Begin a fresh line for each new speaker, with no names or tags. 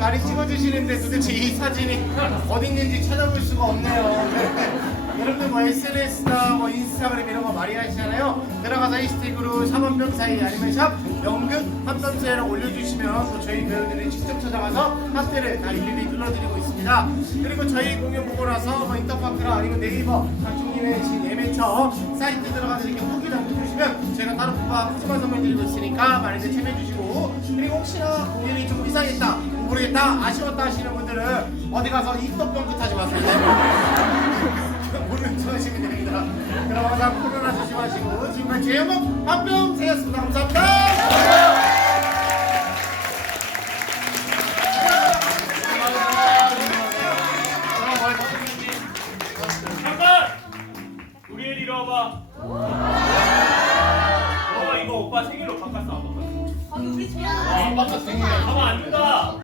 많이 찍어주시는데 도대체 이 사진이 어디 있는지 찾아볼 수가 없네요. 여러분들 뭐 SNS나 뭐 인스타그램 이런 거 많이 하시잖아요. 들어가서 해시태그로 샵한병 사이 아니면 샵 연극 한병 사이를 올려주시면 또 저희 배우들이 직접 찾아가서 핫대를 다 일일이 눌러드리고 있습니다. 그리고 저희 공연 보고 나서 뭐 인터파크나 아니면 네이버 각종님의 지금 예매처 사이트 들어가서 이렇게 후기 남겨주시면 제가 따로 뽑아 푸짐한 선물 드리고 있으니까 많이들 참여해주시고 그리고 혹시나 공연이 좀 이상했 다 모르겠다 아쉬웠다 하시는 분들은 어디 가서 입덕병 끝하지 마세요. 모르는 척 하시면 됩니다. 그럼 항상 코로나 조심하시고 지금까지 제목 한병 세였습니다. 감사합니다.
잠깐! 우리 애 이리 와봐. 너 이거 오빠 생일로 바꿨어 안 바꿨어?
아니 우리 제안
안 바꿨어. 가만 안 된다.